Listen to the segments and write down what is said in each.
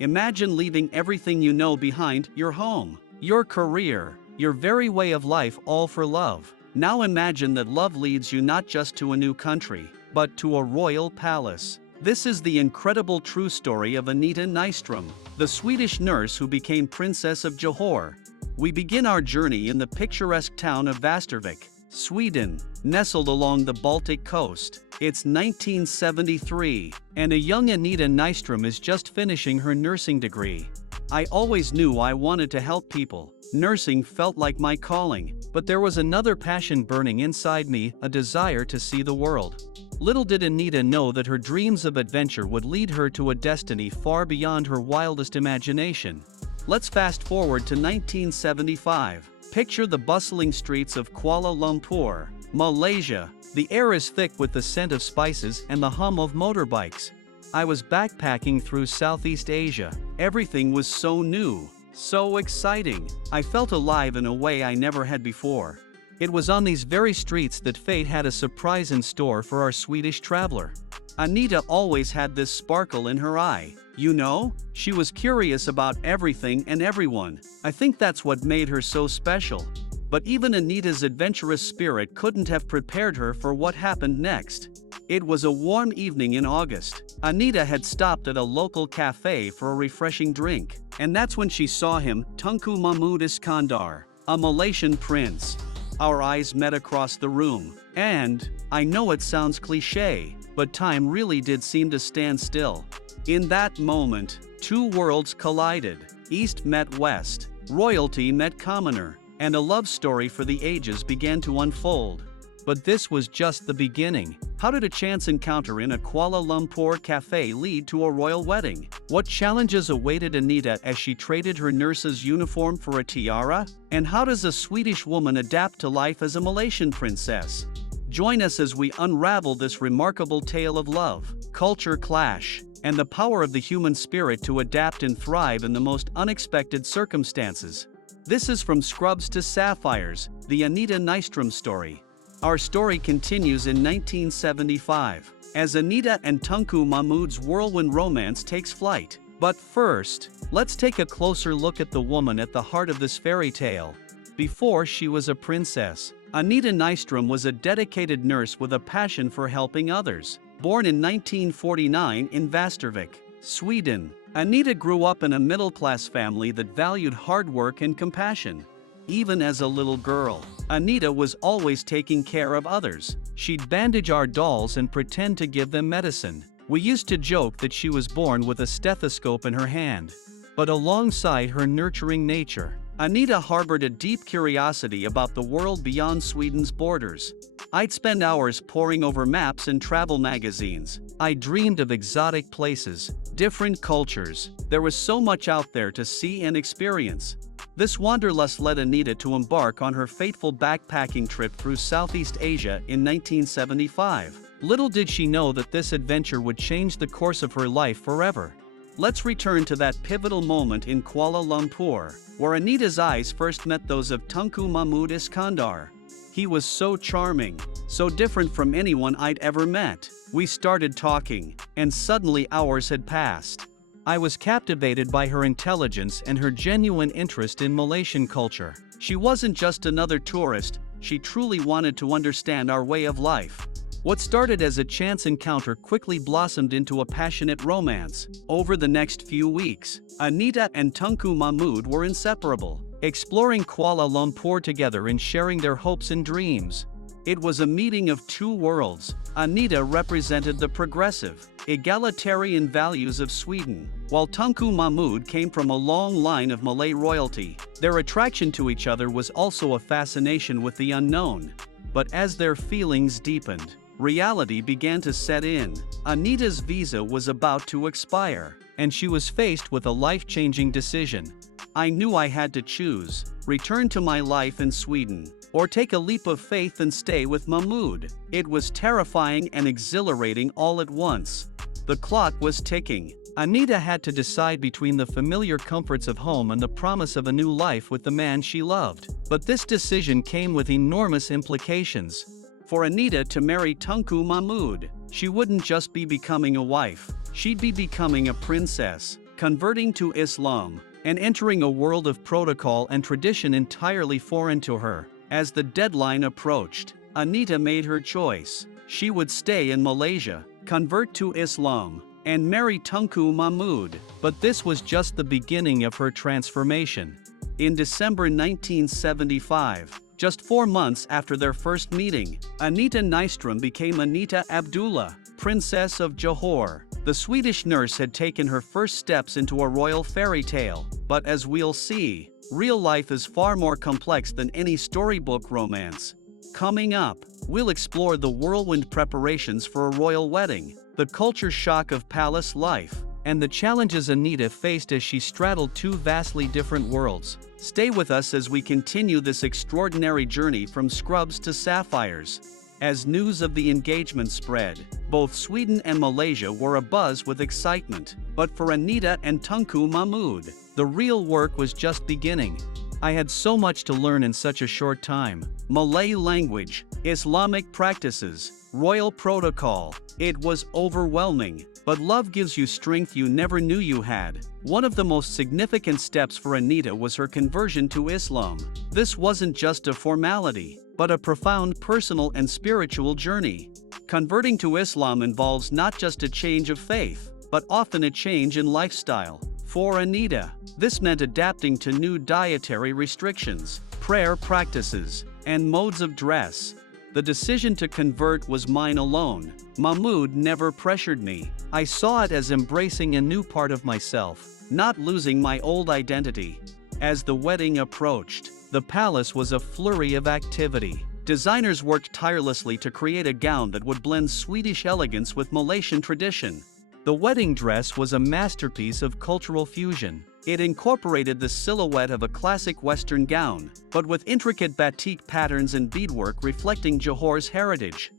Imagine leaving everything you know behind, your home, your career, your very way of life, all for love. Now imagine that love leads you not just to a new country, but to a royal palace. This is the incredible true story of Anita Nystrom, the Swedish nurse who became Princess of Johor. We begin our journey in the picturesque town of Västervik, Sweden, nestled along the Baltic coast. It's 1973, and a young Anita Nystrom is just finishing her nursing degree. I always knew I wanted to help people. Nursing felt like my calling, but there was another passion burning inside me, a desire to see the world. Little did Anita know that her dreams of adventure would lead her to a destiny far beyond her wildest imagination. Let's fast forward to 1975. Picture the bustling streets of Kuala Lumpur, Malaysia. The air is thick with the scent of spices and the hum of motorbikes. I was backpacking through Southeast Asia. Everything was so new, so exciting. I felt alive in a way I never had before. It was on these very streets that fate had a surprise in store for our Swedish traveler. Anita always had this sparkle in her eye. You know, she was curious about everything and everyone. I think that's what made her so special. But even Anita's adventurous spirit couldn't have prepared her for what happened next. It was a warm evening in August. Anita had stopped at a local cafe for a refreshing drink. And that's when she saw him, Tunku Mahmud Iskandar, a Malaysian prince. Our eyes met across the room. And, I know it sounds cliché, but time really did seem to stand still. In that moment, two worlds collided. East met West, royalty met commoner, and a love story for the ages began to unfold. But this was just the beginning. How did a chance encounter in a Kuala Lumpur cafe lead to a royal wedding? What challenges awaited Anita as she traded her nurse's uniform for a tiara? And how does a Swedish woman adapt to life as a Malaysian princess? Join us as we unravel this remarkable tale of love, culture clash, and the power of the human spirit to adapt and thrive in the most unexpected circumstances. This is From Scrubs to Sapphires, the Anita Nystrom story. Our story continues in 1975, as Anita and Tunku Mahmud's whirlwind romance takes flight. But first, let's take a closer look at the woman at the heart of this fairy tale. Before she was a princess, Anita Nystrom was a dedicated nurse with a passion for helping others. Born in 1949 in Västervik, Sweden, Anita grew up in a middle-class family that valued hard work and compassion. Even as a little girl, Anita was always taking care of others. She'd bandage our dolls and pretend to give them medicine. We used to joke that she was born with a stethoscope in her hand. But alongside her nurturing nature, Anita harbored a deep curiosity about the world beyond Sweden's borders. I'd spend hours poring over maps and travel magazines. I dreamed of exotic places, different cultures. There was so much out there to see and experience. This wanderlust led Anita to embark on her fateful backpacking trip through Southeast Asia in 1975. Little did she know that this adventure would change the course of her life forever. Let's return to that pivotal moment in Kuala Lumpur, where Anita's eyes first met those of Tunku Mahmud Iskandar. He was so charming, so different from anyone I'd ever met. We started talking, and suddenly hours had passed. I was captivated by her intelligence and her genuine interest in Malaysian culture. She wasn't just another tourist, she truly wanted to understand our way of life. What started as a chance encounter quickly blossomed into a passionate romance. Over the next few weeks, Anita and Tunku Mahmud were inseparable, exploring Kuala Lumpur together and sharing their hopes and dreams. It was a meeting of two worlds. Anita represented the progressive, egalitarian values of Sweden, while Tunku Mahmud came from a long line of Malay royalty. Their attraction to each other was also a fascination with the unknown. But as their feelings deepened, reality began to set in. Anita's visa was about to expire, and she was faced with a life-changing decision. I knew I had to choose: return to my life in Sweden, or take a leap of faith and stay with Mahmud. It was terrifying and exhilarating all at once. The clock was ticking. Anita had to decide between the familiar comforts of home and the promise of a new life with the man she loved. But this decision came with enormous implications. For Anita to marry Tunku Mahmud, she wouldn't just be becoming a wife, she'd be becoming a princess. converting to Islam, and entering a world of protocol and tradition entirely foreign to her. As the deadline approached, Anita made her choice. She would stay in Malaysia, convert to Islam, and marry Tunku Mahmud. But this was just the beginning of her transformation. In December 1975, just 4 months after their first meeting, Anita Nystrom became Anita Abdullah, Princess of Johor. The Swedish nurse had taken her first steps into a royal fairy tale, but as we'll see, real life is far more complex than any storybook romance. Coming up, we'll explore the whirlwind preparations for a royal wedding, the culture shock of palace life, and the challenges Anita faced as she straddled two vastly different worlds. Stay with us as we continue this extraordinary journey from scrubs to sapphires. As news of the engagement spread, both Sweden and Malaysia were abuzz with excitement. But for Anita and Tunku Mahmud, the real work was just beginning. I had so much to learn in such a short time. Malay language, Islamic practices, royal protocol. It was overwhelming. But love gives you strength you never knew you had. One of the most significant steps for Anita was her conversion to Islam. This wasn't just a formality, but a profound personal and spiritual journey. Converting to Islam involves not just a change of faith, but often a change in lifestyle. For Anita, this meant adapting to new dietary restrictions, prayer practices, and modes of dress. The decision to convert was mine alone. Mahmud never pressured me. I saw it as embracing a new part of myself, not losing my old identity. As the wedding approached, the palace was a flurry of activity. Designers worked tirelessly to create a gown that would blend Swedish elegance with Malaysian tradition. The wedding dress was a masterpiece of cultural fusion. It incorporated the silhouette of a classic Western gown, but with intricate batik patterns and beadwork reflecting Johor's heritage.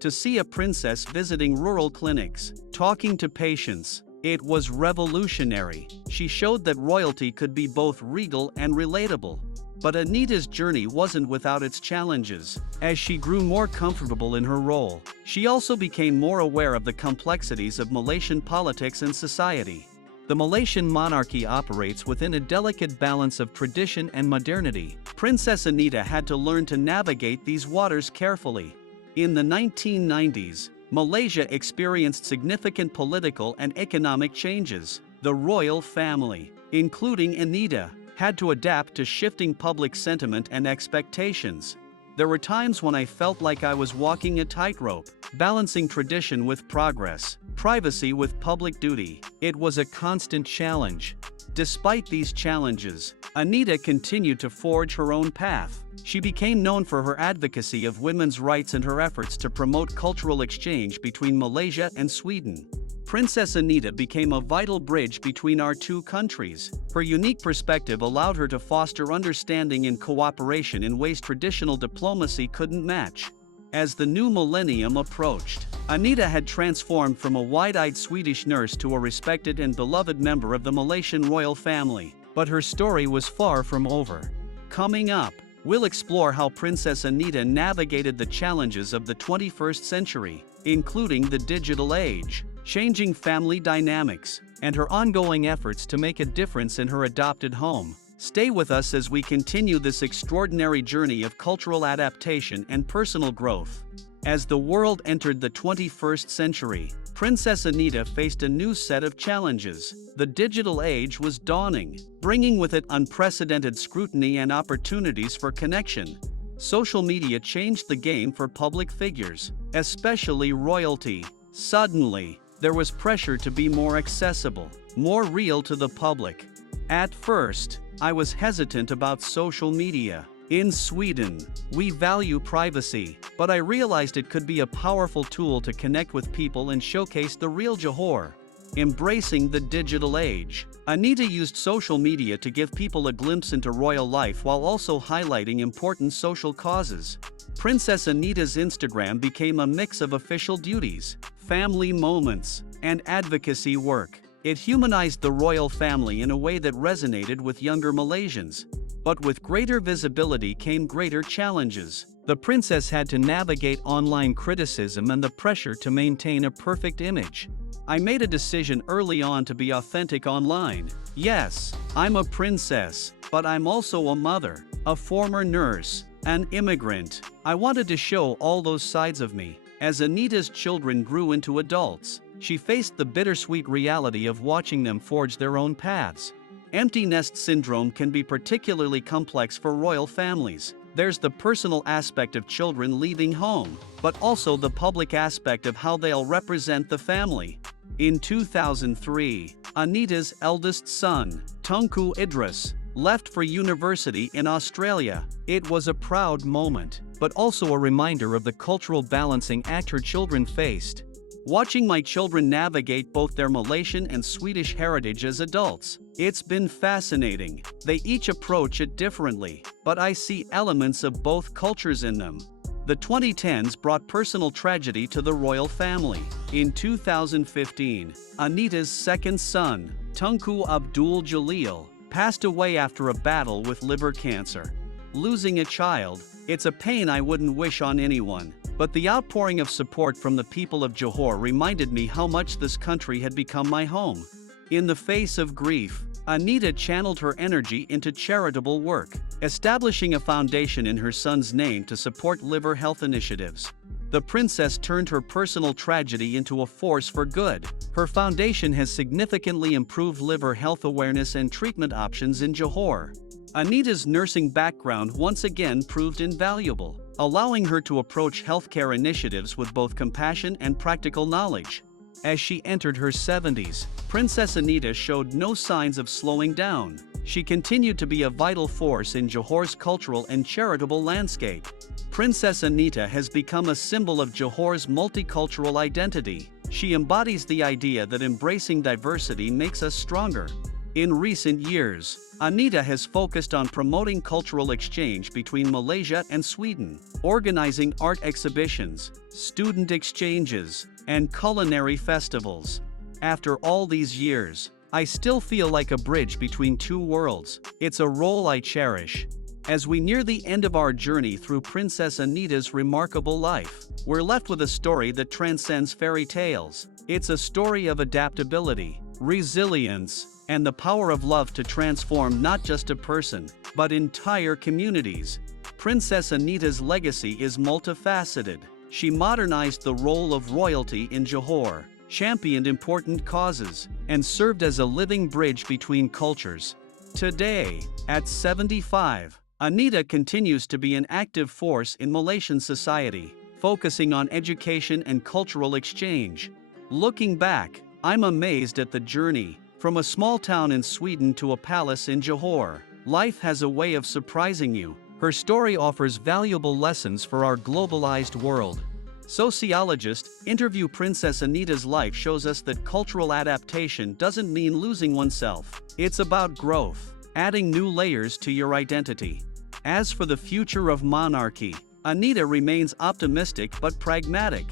To see a princess visiting rural clinics, talking to patients, it was revolutionary. She showed that royalty could be both regal and relatable. But Anita's journey wasn't without its challenges. As she grew more comfortable in her role, she also became more aware of the complexities of Malaysian politics and society. The Malaysian monarchy operates within a delicate balance of tradition and modernity. Princess Anita had to learn to navigate these waters carefully. In the 1990s, Malaysia experienced significant political and economic changes. The royal family, including Anita, had to adapt to shifting public sentiment and expectations. There were times when I felt like I was walking a tightrope, balancing tradition with progress, privacy with public duty. It was a constant challenge. Despite these challenges, Anita continued to forge her own path. She became known for her advocacy of women's rights and her efforts to promote cultural exchange between Malaysia and Sweden. Princess Anita became a vital bridge between our two countries. Her unique perspective allowed her to foster understanding and cooperation in ways traditional diplomacy couldn't match. As the new millennium approached, Anita had transformed from a wide-eyed Swedish nurse to a respected and beloved member of the Malaysian royal family. But her story was far from over. Coming up, we'll explore how Princess Anita navigated the challenges of the 21st century, including the digital age, changing family dynamics, and her ongoing efforts to make a difference in her adopted home. Stay with us as we continue this extraordinary journey of cultural adaptation and personal growth. As the world entered the 21st century, Princess Anita faced a new set of challenges. The digital age was dawning, bringing with it unprecedented scrutiny and opportunities for connection. Social media changed the game for public figures, especially royalty. Suddenly, there was pressure to be more accessible, more real to the public. At first, I was hesitant about social media. In Sweden, we value privacy, but I realized it could be a powerful tool to connect with people and showcase the real Johor. Embracing the digital age, Anita used social media to give people a glimpse into royal life while also highlighting important social causes. Princess Anita's Instagram became a mix of official duties, family moments, and advocacy work. It humanized the royal family in a way that resonated with younger Malaysians. But with greater visibility came greater challenges. The princess had to navigate online criticism and the pressure to maintain a perfect image. I made a decision early on to be authentic online. Yes, I'm a princess, but I'm also a mother, a former nurse, an immigrant. I wanted to show all those sides of me. As Anita's children grew into adults, she faced the bittersweet reality of watching them forge their own paths. Empty nest syndrome can be particularly complex for royal families. There's the personal aspect of children leaving home, but also the public aspect of how they'll represent the family. In 2003, Anita's eldest son, Tunku Idris, left for university in Australia. It was a proud moment, but also a reminder of the cultural balancing act her children faced. Watching my children navigate both their Malaysian and Swedish heritage as adults, it's been fascinating. They each approach it differently, but I see elements of both cultures in them. The 2010s brought personal tragedy to the royal family. In 2015, Anita's second son, Tunku Abdul Jalil, passed away after a battle with liver cancer. Losing a child, it's a pain I wouldn't wish on anyone. But the outpouring of support from the people of Johor reminded me how much this country had become my home. In the face of grief, Anita channeled her energy into charitable work, establishing a foundation in her son's name to support liver health initiatives. The princess turned her personal tragedy into a force for good. Her foundation has significantly improved liver health awareness and treatment options in Johor. Anita's nursing background once again proved invaluable, allowing her to approach healthcare initiatives with both compassion and practical knowledge. As she entered her 70s, Princess Anita showed no signs of slowing down. She continued to be a vital force in Johor's cultural and charitable landscape. Princess Anita has become a symbol of Johor's multicultural identity. She embodies the idea that embracing diversity makes us stronger. In recent years, Anita has focused on promoting cultural exchange between Malaysia and Sweden, organizing art exhibitions, student exchanges, and culinary festivals. After all these years, I still feel like a bridge between two worlds. It's a role I cherish. As we near the end of our journey through Princess Anita's remarkable life, we're left with a story that transcends fairy tales. It's a story of adaptability, resilience, and the power of love to transform not just a person, but entire communities. Princess Anita's legacy is multifaceted. She modernized the role of royalty in Johor, championed important causes, and served as a living bridge between cultures. Today, at 75, Anita continues to be an active force in Malaysian society, focusing on education and cultural exchange. Looking back, I'm amazed at the journey. From a small town in Sweden to a palace in Johor, life has a way of surprising you. Her story offers valuable lessons for our globalized world. Sociologists interview Princess Anita's life shows us that cultural adaptation doesn't mean losing oneself. It's about growth, adding new layers to your identity. As for the future of monarchy, Anita remains optimistic but pragmatic.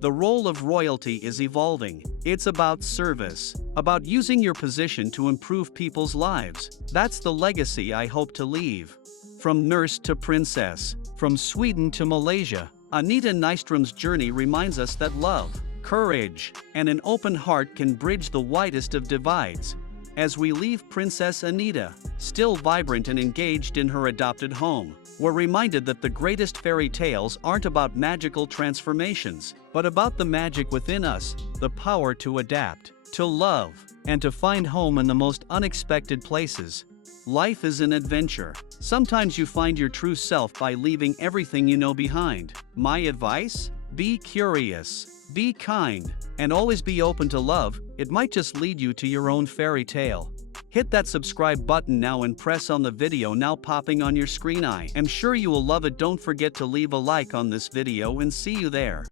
The role of royalty is evolving. It's about service, about using your position to improve people's lives. That's the legacy I hope to leave. From nurse to princess, from Sweden to Malaysia, Anita Nystrom's journey reminds us that love, courage, and an open heart can bridge the widest of divides. As we leave Princess Anita, still vibrant and engaged in her adopted home, we're reminded that the greatest fairy tales aren't about magical transformations, but about the magic within us, the power to adapt, to love, and to find home in the most unexpected places. Life is an adventure. Sometimes you find your true self by leaving everything you know behind. My advice? Be curious, be kind, and always be open to love. It might just lead you to your own fairy tale. Hit that subscribe button now and press on the video now popping on your screen. I am sure you will love it. Don't forget to leave a like on this video and see you there.